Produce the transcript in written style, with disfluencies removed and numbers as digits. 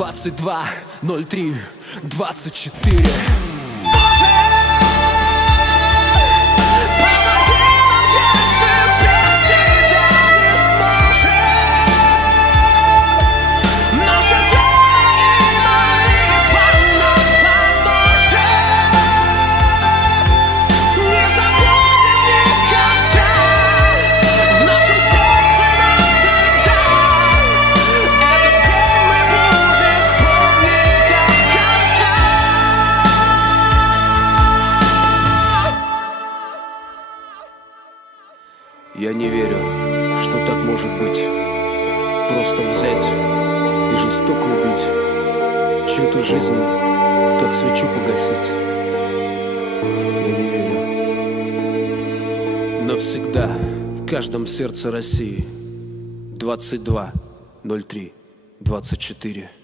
22.03.24. Я не верю, что так может быть. Просто взять и жестоко убить чью-то жизнь, как свечу погасить. Я не верю. Навсегда в каждом сердце России 22.03.24.